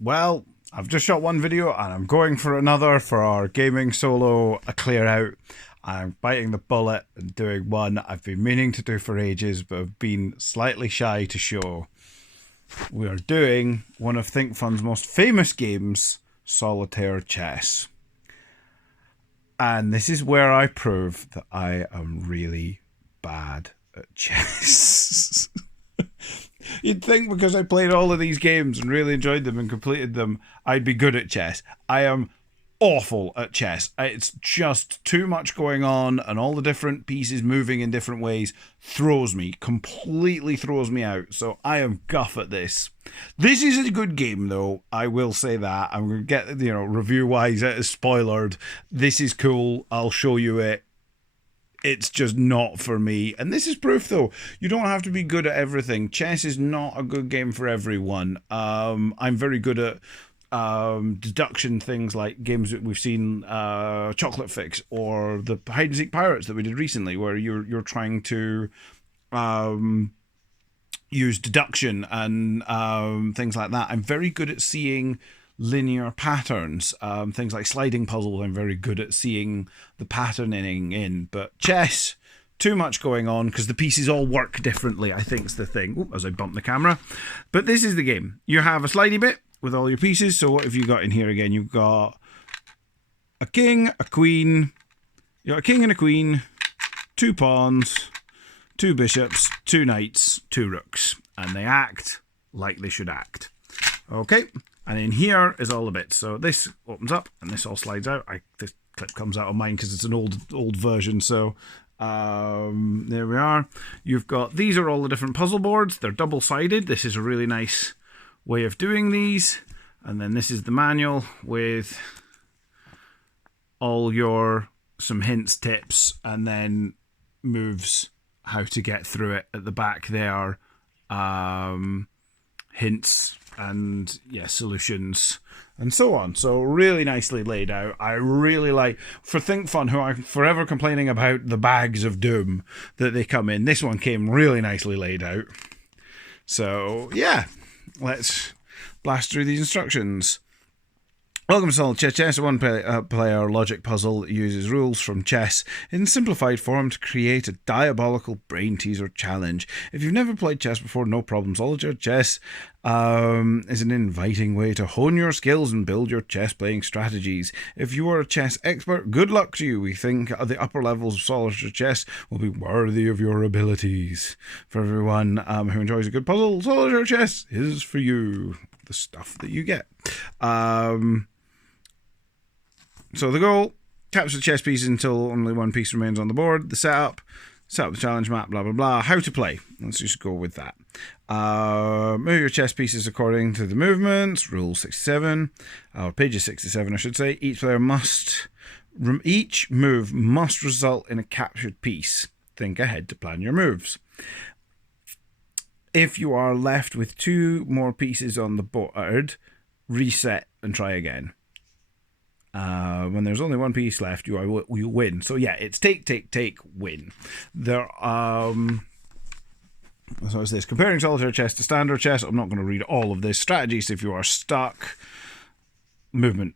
Well, I've just shot one video and I'm going for another for our gaming solo, a clear out. I'm biting the bullet and doing one I've been meaning to do for ages, but have been slightly shy to show. We are doing one of thinkfun's most famous games, solitaire chess. And this is where I prove that I am really bad at chess. You'd think because I played all of these games and really enjoyed them and completed them, I'd be good at chess. I am awful at chess. It's just too much going on, and all the different pieces moving in different ways completely throws me out. So I am guff at this. This is a good game, though. I will say that. I'm going to get, review-wise, it is spoilered. This is cool. I'll show you it. It's just not for me. And this is proof, though. You don't have to be good at everything. Chess is not a good game for everyone. I'm very good at deduction things like games that we've seen, Chocolate Fix, or the Hide and Seek Pirates that we did recently, where you're trying to use deduction and things like that. I'm very good at seeing linear patterns, things like sliding puzzles. I'm very good at seeing the patterning in, but chess, too much going on because the pieces all work differently, I think is the thing. Oop, as I bump the camera. But this is the game. You have a slidey bit with all your pieces. So what have you got in here again? You've got a king, a queen, you got a king and a queen, 2 pawns, 2 bishops, 2 knights, 2 rooks, and they act like they should act. Okay. And in here is all the bits. So this opens up and this all slides out. This clip comes out of mine because it's an old version. So there we are. You've got, these are all the different puzzle boards. They're double-sided. This is a really nice way of doing these. And then this is the manual with all some hints, tips, and then moves, how to get through it. At the back there, hints and solutions and so on. So really nicely laid out. I really like, for thinkfun, who I'm forever complaining about the bags of doom that they come in, this one came really nicely laid out. So yeah, let's blast through these instructions. Welcome to Solitaire Chess, a one-player logic puzzle that uses rules from chess in simplified form to create a diabolical brain teaser challenge. If you've never played chess before, no problem. Solitaire Chess is an inviting way to hone your skills and build your chess-playing strategies. If you are a chess expert, good luck to you. We think the upper levels of Solitaire Chess will be worthy of your abilities. For everyone who enjoys a good puzzle, Solitaire Chess is for you. The stuff that you get. So the goal, capture the chess pieces until only one piece remains on the board. The setup, set up the challenge map, blah, blah, blah. How to play. Let's just go with that. Move your chess pieces according to the movements. Rule 67, or pages 67, I should say. Each move must result in a captured piece. Think ahead to plan your moves. If you are left with 2 more pieces on the board, reset and try again. When there's only 1 piece left, you win. So yeah, it's take, win. So it's this. Comparing solitaire chess to standard chess. I'm not going to read all of this. Strategies if you are stuck. Movement.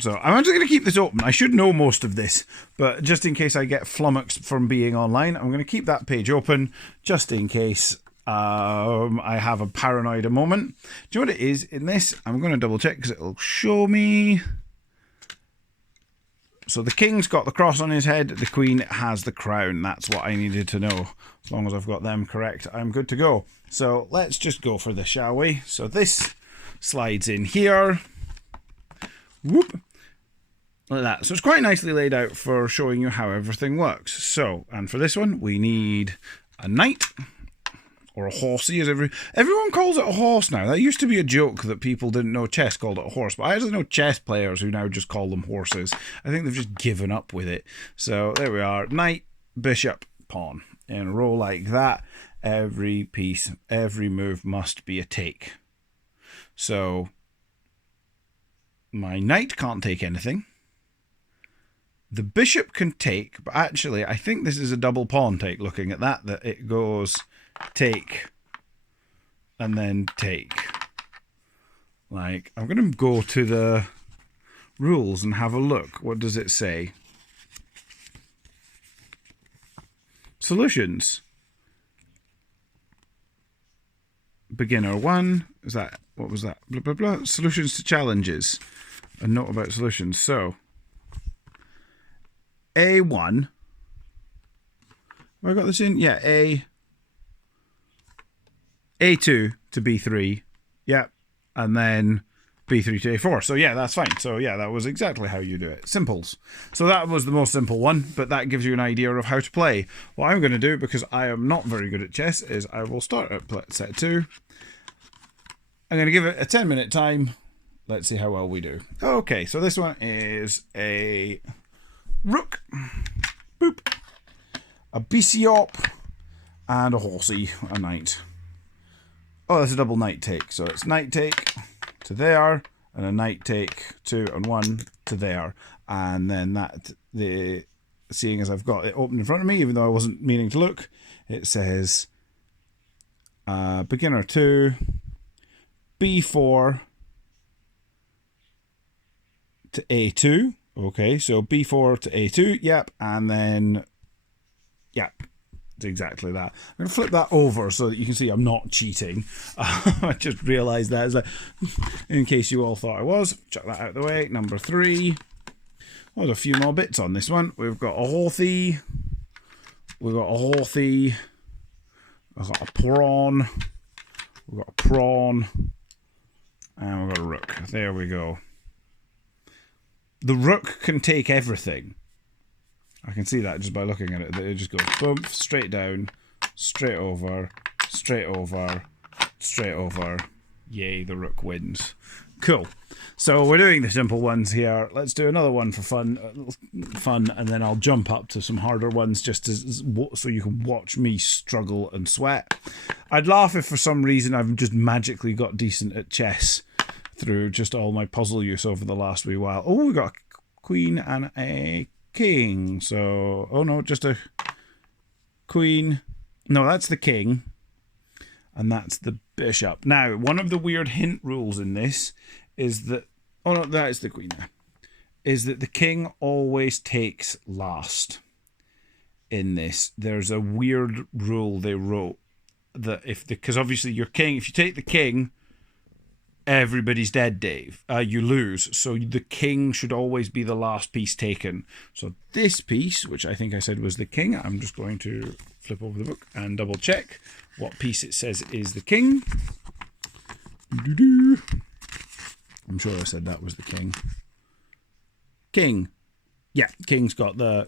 So I'm actually going to keep this open. I should know most of this, but just in case I get flummoxed from being online, I'm going to keep that page open just in case I have a paranoia moment. Do you know what it is in this? I'm going to double check because it'll show me. So the king's got the cross on his head, the queen has the crown. That's what I needed to know. As long as I've got them correct, I'm good to go. So let's just go for this, shall we? So this slides in here. Whoop. Like that. So it's quite nicely laid out for showing you how everything works. So, and for this one, we need a knight. Or a horsey, as everyone calls it a horse now. That used to be a joke that people didn't know chess called it a horse, but I actually know chess players who now just call them horses. I think they've just given up with it. So there we are. Knight, bishop, pawn. In a row like that, every piece, every move must be a take. So my knight can't take anything. The bishop can take, but actually I think this is a double pawn take, looking at that it goes take and then take Like, I'm going to go to the rules and have a look. What does it say? Solutions. Beginner 1. Is that, what was that? Blah, blah, blah. Solutions to challenges. A note about solutions. So, A1. Have I got this in? Yeah, A2 to B3. Yeah. And then B3 to A4. So yeah, that's fine. So yeah, that was exactly how you do it. Simples. So that was the most simple one, but that gives you an idea of how to play. What I'm going to do, because I am not very good at chess, is I will start at set 2. I'm going to give it a 10-minute time. Let's see how well we do. Okay, so this one is a rook, boop, a bishop, and a horsey, a knight. Oh, that's a double knight take. So it's knight take to there, and a knight take 2 and 1 to there. And then that, seeing as I've got it open in front of me, even though I wasn't meaning to look, it says beginner 2, B4 to A2. Okay, so B4 to A2, yep, and then, yep. It's exactly that. I'm going to flip that over so that you can see I'm not cheating. I just realised that, in case you all thought I was. Chuck that out of the way. Number 3. There's a few more bits on this one. We've got a horsey. We've got a horsey. We've got a pawn. We've got a pawn. And we've got a rook. There we go. The rook can take everything. I can see that just by looking at it. It just goes boom, straight down, straight over, straight over, straight over. Yay, the rook wins. Cool. So we're doing the simple ones here. Let's do another one for fun, and then I'll jump up to some harder ones just so you can watch me struggle and sweat. I'd laugh if for some reason I've just magically got decent at chess through just all my puzzle use over the last wee while. Oh, we got a queen and a king. So, oh no, just a queen. No, that's the king. And that's the bishop. Now, one of the weird hint rules in this is that, oh no, that is the queen there, is that the king always takes last in this. There's a weird rule they wrote that because obviously your king, if you take the king, everybody's dead, Dave. You lose. So the king should always be the last piece taken. So this piece, which I think I said was the king, I'm just going to flip over the book and double check what piece it says is the king. I'm sure I said that was the king. King. Yeah, king's got the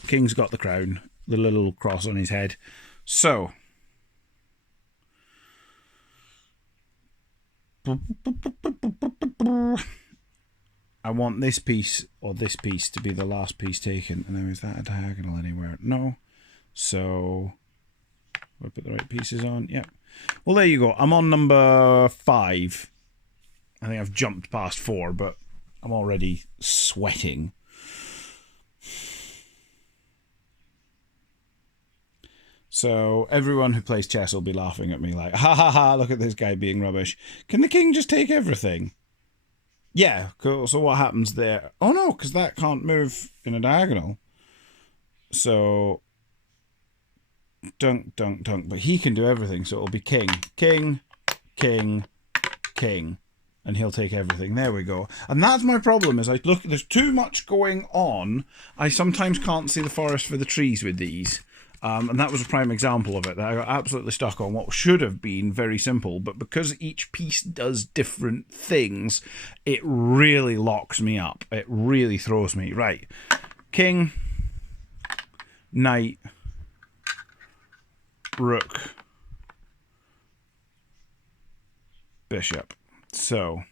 crown, the little cross on his head. So I want this piece or this piece to be the last piece taken. And now, is that a diagonal anywhere? No. So, we put the right pieces on. Yep. Well, there you go. I'm on number 5. I think I've jumped past 4, but I'm already sweating. So everyone who plays chess will be laughing at me like, ha ha ha, look at this guy being rubbish. Can the king just take everything? Yeah, cool. So what happens there? Oh no, because that can't move in a diagonal. So, dunk, dunk, dunk. But he can do everything, so it'll be king, king, king, king. And he'll take everything. There we go. And that's my problem, is there's too much going on. I sometimes can't see the forest for the trees with these. And that was a prime example of it, that I got absolutely stuck on what should have been very simple, but because each piece does different things, it really locks me up. It really throws me. Right. King, knight, rook, bishop. So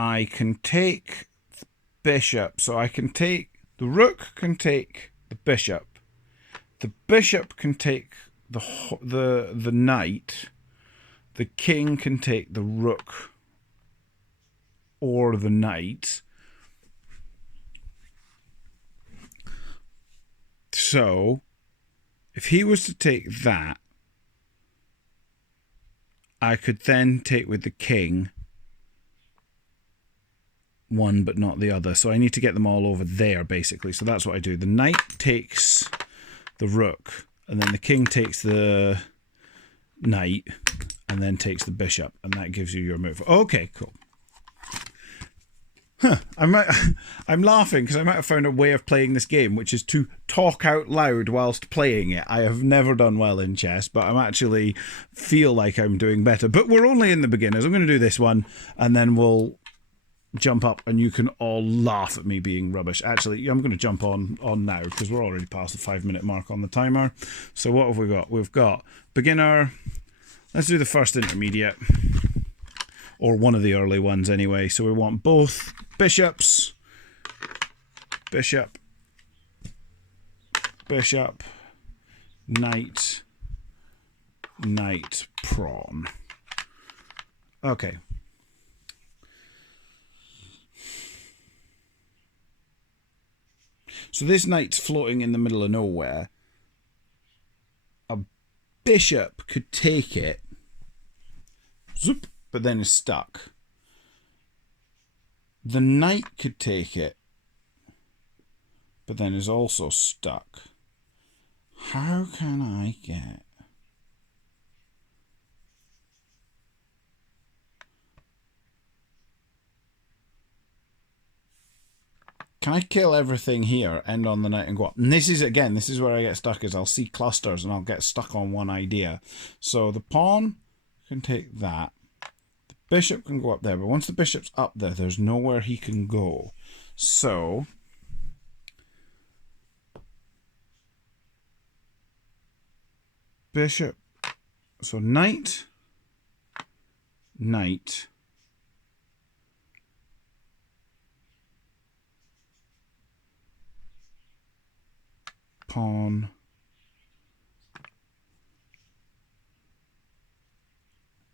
I can take the bishop. So I can take the rook, can take the bishop. The bishop can take the knight, the king can take the rook or the knight. So if he was to take that, I could then take with the king one but not the other. So I need to get them all over there, basically. So that's what I do. The knight takes the rook, and then the king takes the knight, and then takes the bishop, and that gives you your move. Okay, cool. I'm laughing because I might have found a way of playing this game, which is to talk out loud whilst playing it. I have never done well in chess, but I'm actually feel like I'm doing better. But we're only in the beginners. I'm going to do this one, and then we'll jump up, and you can all laugh at me being rubbish. Actually, I'm going to jump on now because we're already past the 5-minute mark on the timer. So what have we got? We've got beginner. Let's do the first intermediate. Or one of the early ones anyway. So we want both bishops, bishop, bishop, knight, knight, pawn. Okay. So this knight's floating in the middle of nowhere. A bishop could take it. Zoop. But then is stuck. The knight could take it, but then is also stuck. How can I get... Can I kill everything here, end on the knight and go up? And this is, again, this is where I get stuck, is I'll see clusters and I'll get stuck on one idea. So the pawn can take that. Bishop can go up there, but once the bishop's up there, there's nowhere he can go. So bishop, so knight, knight, pawn,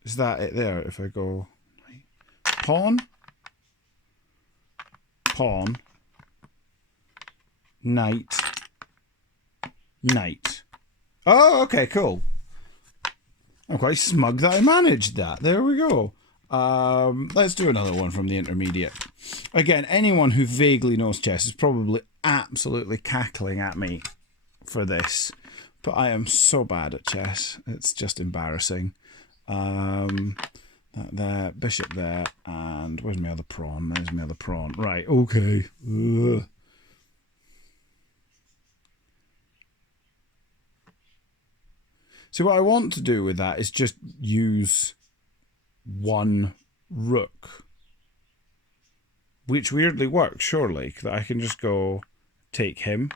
is that it there? If I go pawn, pawn, knight, knight. Oh, okay, cool. I'm quite smug that I managed that. There we go. Let's do another one from the intermediate. Again, anyone who vaguely knows chess is probably absolutely cackling at me for this, but I am so bad at chess. It's just embarrassing. That there, bishop there, and where's my other pawn? There's my other pawn. Right, okay. Ugh. So what I want to do with that is just use one rook, which weirdly works, surely, that I can just go take him,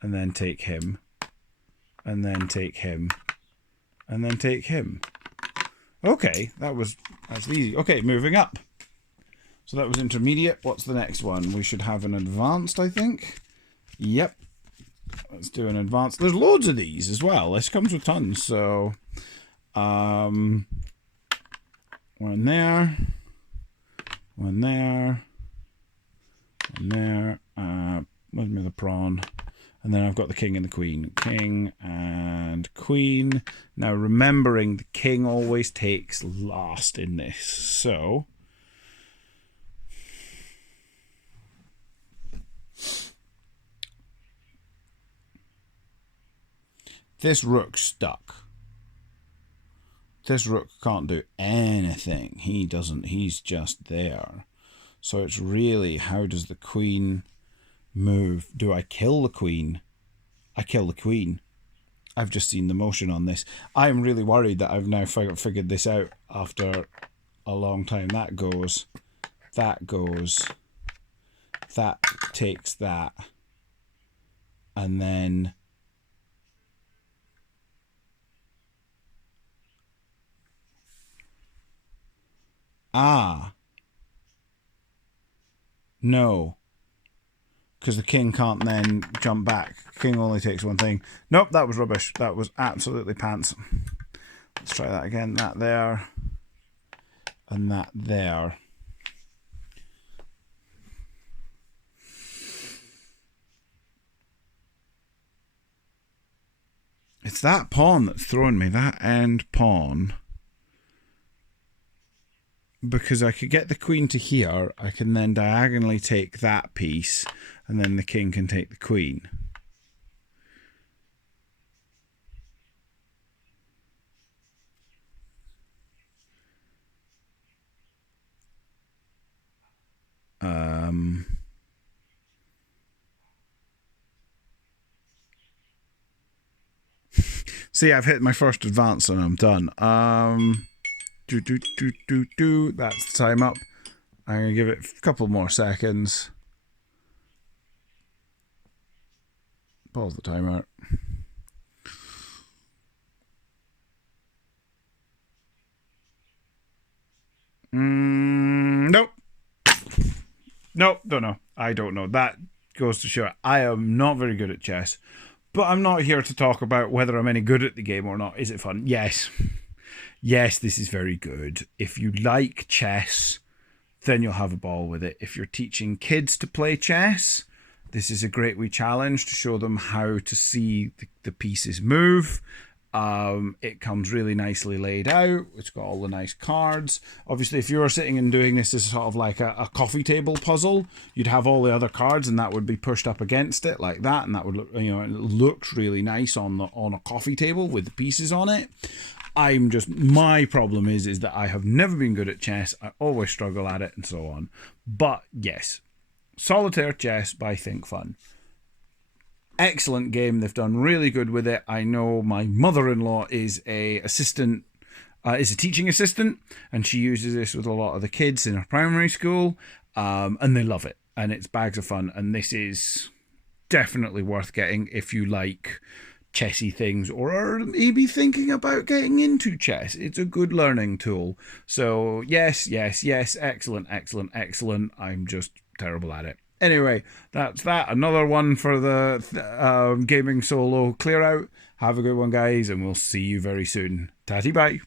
and then take him, and then take him, and then take him. Okay, that's easy. Okay, moving up. So that was intermediate. What's the next one? We should have an advanced, I think. Yep. Let's do an advanced. There's loads of these as well. This comes with tons. So, one there, one there, one there. Where's my other pawn? And then I've got the king and the queen. King and queen. Now, remembering the king always takes last in this. So, this rook's stuck. This rook can't do anything. He doesn't. He's just there. So it's really, how does the queen move? Do I kill the queen? I kill the queen. I've just seen the motion on this. I'm really worried that I've now figured this out after a long time. That goes, that goes, that takes that, and then no. because the king can't then jump back. King only takes one thing. Nope, that was rubbish. That was absolutely pants. Let's try that again. That there. And that there. It's that pawn that's throwing me. That end pawn. Because I could get the queen to here, I can then diagonally take that piece, and then the king can take the queen. See, I've hit my first advance and I'm done. That's the time up. I'm going to give it a couple more seconds. Pause the timer. Nope. Nope, don't know. I don't know. That goes to show I am not very good at chess. But I'm not here to talk about whether I'm any good at the game or not. Is it fun? Yes. Yes, this is very good. If you like chess, then you'll have a ball with it. If you're teaching kids to play chess, this is a great wee challenge to show them how to see the pieces move. It comes really nicely laid out. It's got all the nice cards. Obviously, if you were sitting and doing this as sort of like a coffee table puzzle, you'd have all the other cards and that would be pushed up against it like that, and that would look, it looks really nice on a coffee table with the pieces on it. My problem is that I have never been good at chess. I always struggle at it and so on. But yes, Solitaire Chess by thinkfun. Excellent game. They've done really good with it. I know my mother-in-law is a teaching assistant, and she uses this with a lot of the kids in her primary school, and they love it. And it's bags of fun. And this is definitely worth getting if you like chessy things or are maybe thinking about getting into chess. It's a good learning tool. So yes, excellent. I'm just terrible at it. Anyway, that's that. Another one for the gaming solo clear out. Have a good one, guys, and we'll see you very soon. Tatty bye.